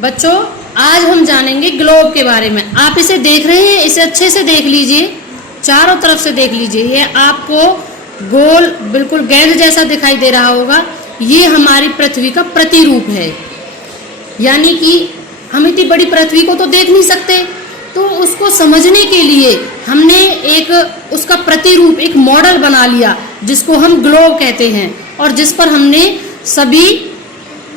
बच्चों, आज हम जानेंगे ग्लोब के बारे में। आप इसे देख रहे हैं, इसे अच्छे से देख लीजिए, चारों तरफ से देख लीजिए। ये आपको गोल बिल्कुल गेंद जैसा दिखाई दे रहा होगा। ये हमारी पृथ्वी का प्रतिरूप है। यानी कि हम इतनी बड़ी पृथ्वी को तो देख नहीं सकते, तो उसको समझने के लिए हमने एक उसका प्रतिरूप, एक मॉडल बना लिया जिसको हम ग्लोब कहते हैं, और जिस पर हमने सभी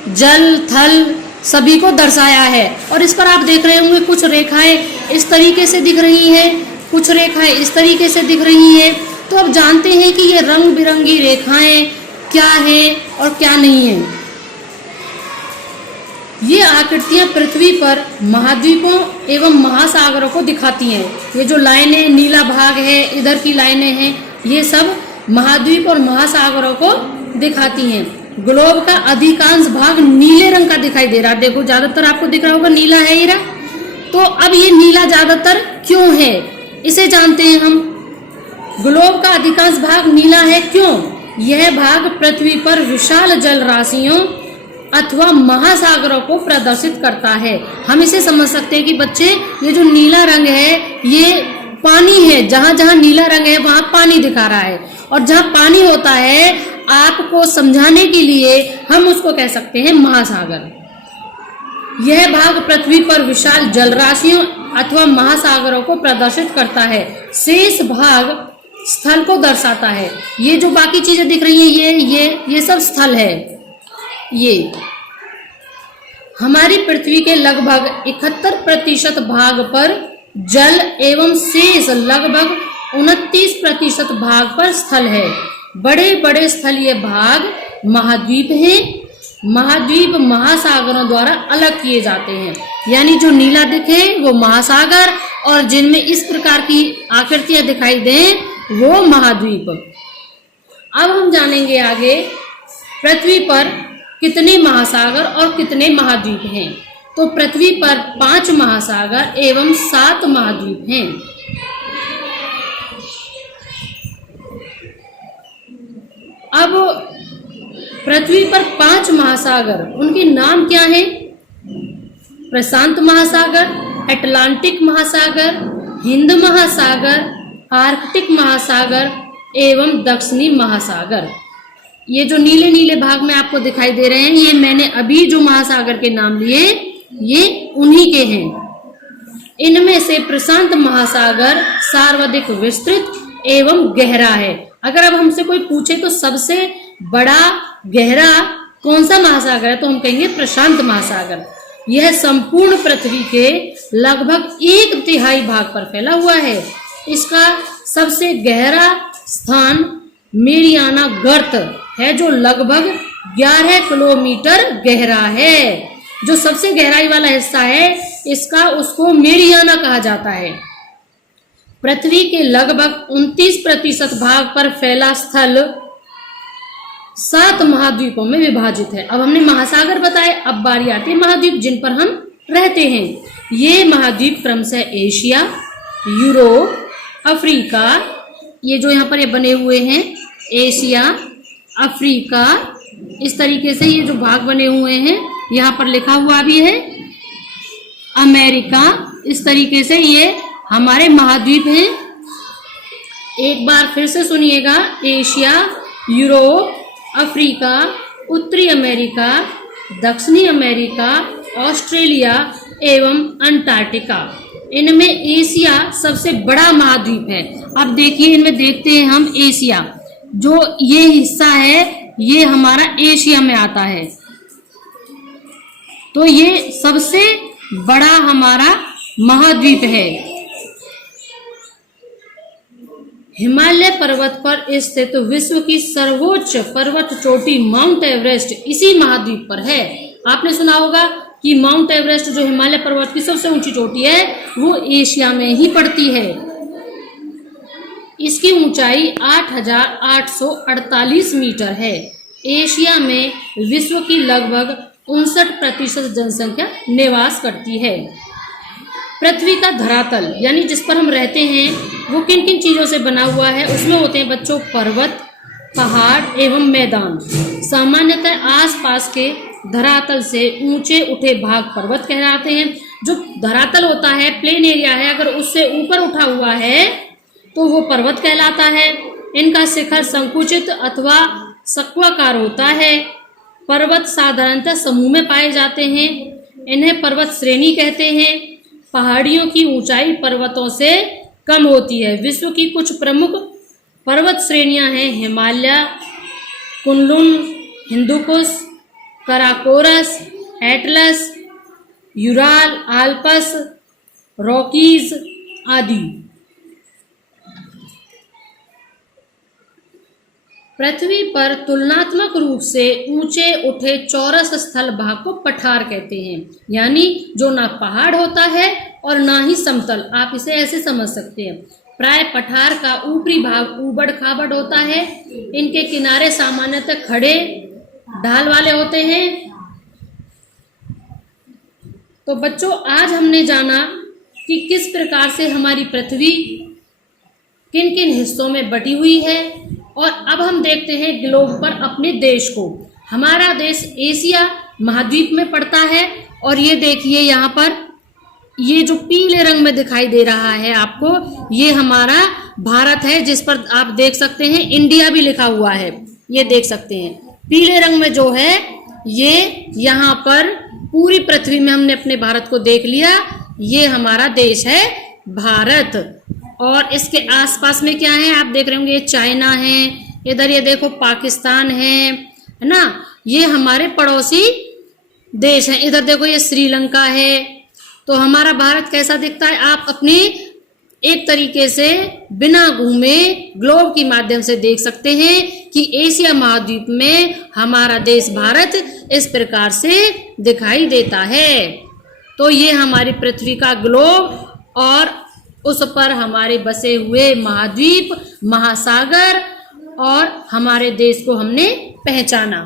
जल थल सभी को दर्शाया है। और इस पर आप देख रहे होंगे कुछ रेखाएं इस तरीके से दिख रही हैं, कुछ रेखाएं इस तरीके से दिख रही हैं। तो अब जानते हैं कि ये रंग बिरंगी रेखाएं क्या हैं और क्या नहीं है। ये आकृतियां पृथ्वी पर महाद्वीपों एवं महासागरों को दिखाती हैं। ये जो लाइनें, नीला भाग है, इधर की लाइनें हैं, ये सब महाद्वीप और महासागरों को दिखाती हैं। ग्लोब का अधिकांश भाग नीले रंग का दिखाई दे रहा है। देखो, ज्यादातर आपको दिख रहा होगा नीला है हीरा। तो अब ये नीला ज्यादातर क्यों है, इसे जानते हैं हम। ग्लोब का अधिकांश भाग नीला है क्यों? यह भाग पृथ्वी पर विशाल जल राशियों अथवा महासागरों को प्रदर्शित करता है। हम इसे समझ सकते हैं कि बच्चे, ये जो नीला रंग है ये पानी है। जहां जहां नीला रंग है वहां पानी दिखा रहा है, और जहां पानी होता है, आपको समझाने के लिए हम उसको कह सकते हैं महासागर। यह भाग पृथ्वी पर विशाल जल राशियों अथवा महासागरों को प्रदर्शित करता है। शेष भाग स्थल को दर्शाता है। ये जो बाकी चीजें दिख रही हैं, ये सब स्थल है। ये हमारी पृथ्वी के लगभग 71% भाग पर जल एवं शेष लगभग 29% भाग पर स्थल है। बड़े बड़े स्थलीय भाग महाद्वीप हैं। महाद्वीप महासागरों द्वारा अलग किए जाते हैं। यानी जो नीला दिखे वो महासागर, और जिनमें इस प्रकार की आकृतियां दिखाई दें वो महाद्वीप। अब हम जानेंगे आगे पृथ्वी पर कितने महासागर और कितने महाद्वीप हैं। तो पृथ्वी पर 5 महासागर एवं 7 महाद्वीप हैं। अब पृथ्वी पर 5 महासागर, उनके नाम क्या हैं? प्रशांत महासागर, अटलांटिक महासागर, हिंद महासागर, आर्कटिक महासागर एवं दक्षिणी महासागर। ये जो नीले नीले भाग में आपको दिखाई दे रहे हैं, ये मैंने अभी जो महासागर के नाम लिए ये उन्हीं के हैं। इनमें से प्रशांत महासागर सर्वाधिक विस्तृत एवं गहरा है। अगर अब हमसे कोई पूछे तो सबसे बड़ा गहरा कौन सा महासागर है, तो हम कहेंगे प्रशांत महासागर। यह संपूर्ण पृथ्वी के लगभग 1/3 भाग पर फैला हुआ है। इसका सबसे गहरा स्थान मेरियाना गर्त है, जो लगभग 11 किलोमीटर गहरा है। जो सबसे गहराई वाला हिस्सा है इसका, उसको मेरियाना कहा जाता है। पृथ्वी के लगभग 29% भाग पर फैला स्थल 7 महाद्वीपों में विभाजित है। अब हमने महासागर बताए, अब बारी आती है महाद्वीप जिन पर हम रहते हैं। ये महाद्वीप क्रमशः एशिया, यूरोप, अफ्रीका, ये जो यहाँ पर ये बने हुए हैं, एशिया, अफ्रीका, इस तरीके से ये जो भाग बने हुए हैं, यहाँ पर लिखा हुआ भी है अमेरिका, इस तरीके से ये हमारे महाद्वीप हैं। एक बार फिर से सुनिएगा, एशिया, यूरोप, अफ्रीका, उत्तरी अमेरिका, दक्षिणी अमेरिका, ऑस्ट्रेलिया एवं अंटार्कटिका। इनमें एशिया सबसे बड़ा महाद्वीप है। अब देखिए, इनमें देखते हैं हम एशिया, जो ये हिस्सा है ये हमारा एशिया में आता है। तो ये सबसे बड़ा हमारा महाद्वीप है। हिमालय पर्वत पर स्थित विश्व की सर्वोच्च पर्वत चोटी माउंट एवरेस्ट इसी महाद्वीप पर है। आपने सुना होगा कि माउंट एवरेस्ट जो हिमालय पर्वत की सबसे ऊंची चोटी है वो एशिया में ही पड़ती है। इसकी ऊंचाई 8,848 मीटर है। एशिया में विश्व की लगभग 59% जनसंख्या निवास करती है। पृथ्वी का धरातल यानी जिस पर हम रहते हैं वो किन किन चीजों से बना हुआ है, उसमें होते हैं बच्चों पर्वत, पहाड़ एवं मैदान। सामान्यतः आसपास के धरातल से ऊंचे उठे भाग पर्वत कहलाते हैं। जो धरातल होता है, प्लेन एरिया है, अगर उससे ऊपर उठा हुआ है तो वो पर्वत कहलाता है। इनका शिखर संकुचित अथवा सक्वाकार होता है। पर्वत साधारणतः समूह में पाए जाते हैं। इन्हें पर्वत श्रेणी कहते हैं। पहाड़ियों की ऊंचाई पर्वतों से कम होती है। विश्व की कुछ प्रमुख पर्वत श्रेणियां हैं: Himalaya, Kunlun, Hindu Kush, Karakoram, Atlas, Ural, Alps, Rockies आदि। पृथ्वी पर तुलनात्मक रूप से ऊंचे उठे चौरस स्थल भाग को पठार कहते हैं, यानी जो ना पहाड़ होता है और ना ही समतल। आप इसे ऐसे समझ सकते हैं। प्राय पठार का ऊपरी भाग ऊबड़ खाबड़ होता है। इनके किनारे सामान्यतः खड़े ढाल वाले होते हैं। तो बच्चों, आज हमने जाना कि किस प्रकार से हमारी पृथ्वी किन किन हिस्सों में बटी हुई है। और अब हम देखते हैं ग्लोब पर अपने देश को। हमारा देश एशिया महाद्वीप में पड़ता है। और ये देखिए यहाँ पर ये जो पीले रंग में दिखाई दे रहा है आपको, ये हमारा भारत है, जिस पर आप देख सकते हैं इंडिया भी लिखा हुआ है। ये देख सकते हैं पीले रंग में जो है, ये यहाँ पर पूरी पृथ्वी में हमने अपने भारत को देख लिया। ये हमारा देश है भारत। और इसके आसपास में क्या है आप देख रहे होंगे, ये चाइना है, इधर ये देखो पाकिस्तान है ना, ये हमारे पड़ोसी देश हैं। इधर देखो ये श्रीलंका है। तो हमारा भारत कैसा दिखता है, आप अपनी एक तरीके से बिना घूमे ग्लोब के माध्यम से देख सकते हैं कि एशिया महाद्वीप में हमारा देश भारत इस प्रकार से दिखाई देता है। तो ये हमारी पृथ्वी का ग्लोब और उस पर हमारे बसे हुए महाद्वीप, महासागर और हमारे देश को हमने पहचाना।